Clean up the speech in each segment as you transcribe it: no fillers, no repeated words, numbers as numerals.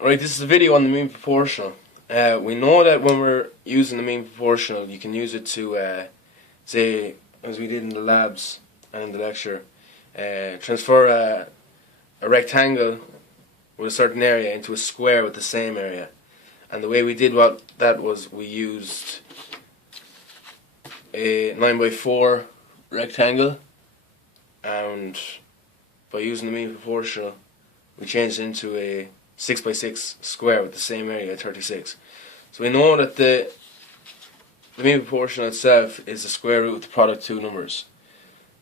Alright, this is a video on the mean proportional. We know that when we're using the mean proportional, you can use it to, say, as we did in the labs and in the lecture, transfer a rectangle with a certain area into a square with the same area. And the way we did that was we used a 9x4 rectangle, and by using the mean proportional we changed it into a 6x6 square with the same area, 36. So we know that the mean proportional itself is the square root of the product of two numbers.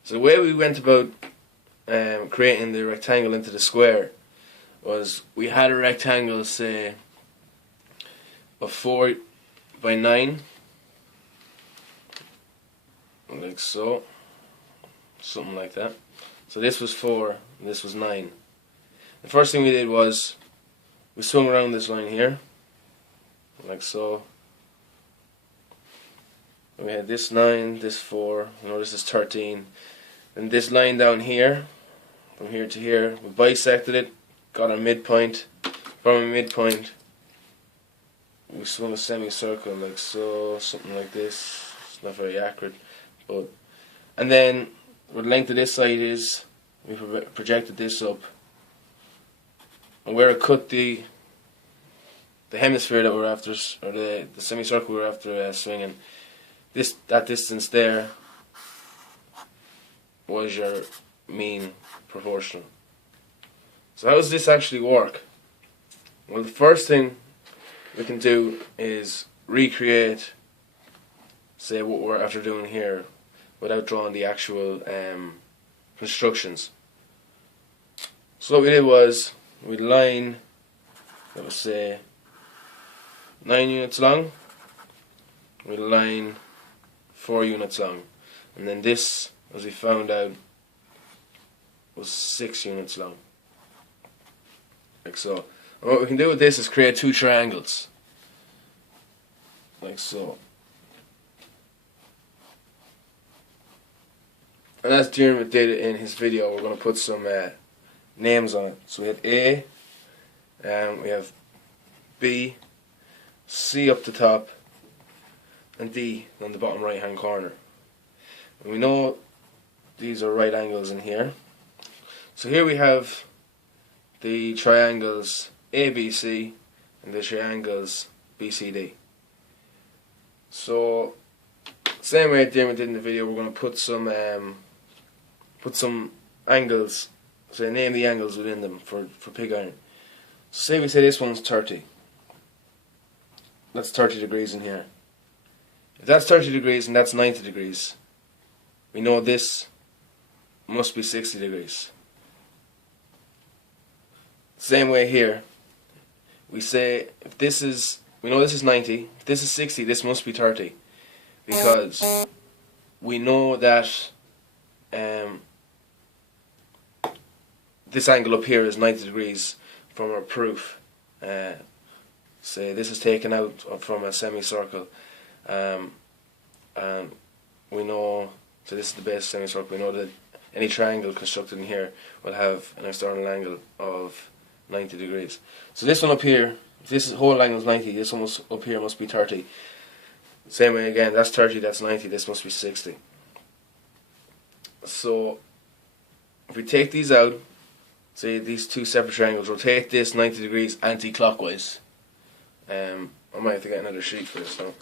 So the way we went about creating the rectangle into the square was we had a rectangle, say, of 4 by 9, like so, something like that. So this was 4 and this was 9. The first thing we did was we swung around this line here, like so. And we had this 9, this 4, this is 13. And this line down here, from here to here, we bisected it, got a midpoint. From a midpoint, we swung a semicircle like so, something like this. It's not very accurate, but and then what the length of this side is, we projected this up, and where it cut the hemisphere that we're after, or the semicircle we're after swinging, that distance there was your mean proportional. So how does this actually work? Well, the first thing we can do is recreate, say, what we're after doing here without drawing the actual constructions. So what we did was we line that was, say, 9 units long, we line 4 units long, and then this, as we found out, was 6 units long, like so. And what we can do with this is create two triangles, like so. And as Dermot did in his video, we're going to put some names on it. So we have A, we have B, C up the top, and D on the bottom right hand corner. And we know these are right angles in here. So here we have the triangles ABC and the triangles BCD. So same way Dermot did in the video, we're going to put some angles, so name the angles within them for pig iron. So say we say this one's 30. That's 30 degrees in here. If that's 30 degrees and that's 90 degrees, we know this must be 60 degrees. Same way here, we say if this is, we know this is 90, if this is 60, this must be 30, because we know that this angle up here is 90 degrees from our proof. Say this is taken out from a semicircle, and we know, so this is the base semicircle, we know that any triangle constructed in here will have an external angle of 90 degrees. So this one up here, if this whole angle is 90, this one up here must be 30. Same way again, that's 30, that's 90, this must be 60. So if we take these out, say these two separate triangles, rotate this 90 degrees anti-clockwise. I might have to get another sheet for this. So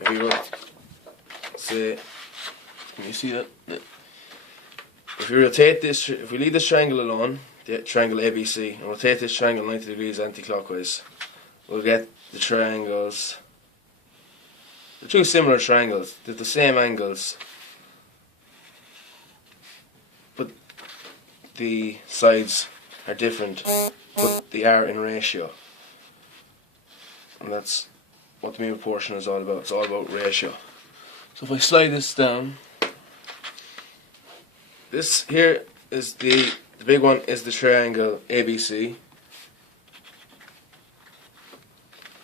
if you say, can you see that? If we rotate this, if we leave this triangle alone, the triangle ABC, and rotate this triangle 90 degrees anti-clockwise, we'll get the triangles. They're two similar triangles. They're the same angles, but the sides are different, but they are in ratio. And that's what the mean proportion is all about. It's all about ratio. So if I slide this down, this here is the big one is the triangle ABC,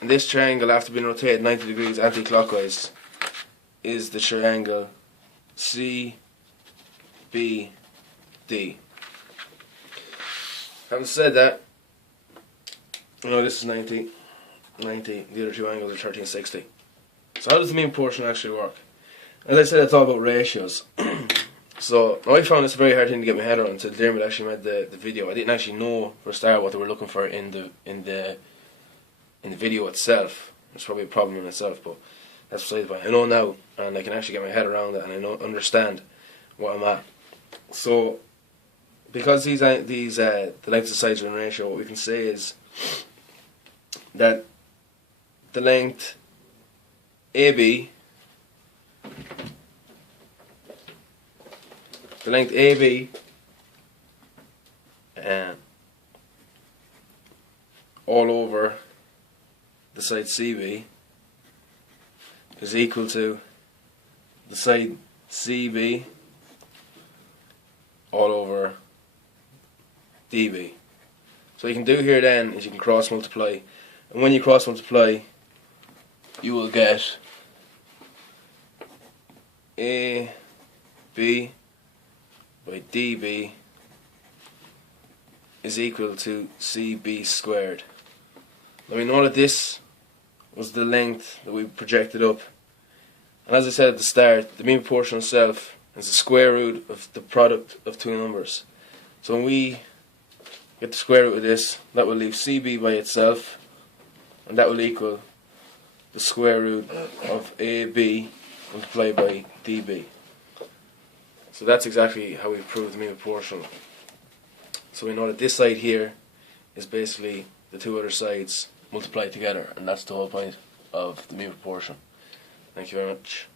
and this triangle, after being rotated 90 degrees anti-clockwise, is the triangle CBD. Having said that, No, this is 90, 90. The other two angles are 30 and 60. So how does the mean proportion actually work? As I said, it's all about ratios. So I found this a very hard thing to get my head around until Dermot actually made the video. I didn't actually know for a start what they were looking for in the video itself. It's probably a problem in itself, but that's beside the point. I know now, and I can actually get my head around it, and I understand what I'm at. So because the lengths of sides are in ratio, what we can say is that the length AB all over the side CB is equal to the side CB all over DB. So you can do here then is you can cross multiply, and when you cross multiply you will get AB by DB is equal to CB squared. Now we know that this was the length that we projected up, and as I said at the start, the mean proportion itself is the square root of the product of two numbers. So when we get the square root of this, that will leave CB by itself, and that will equal the square root of AB multiplied by DB. So that's exactly how we prove the mean proportion. So we know that this side here is basically the two other sides multiplied together, and that's the whole point of the mean proportion. Thank you very much.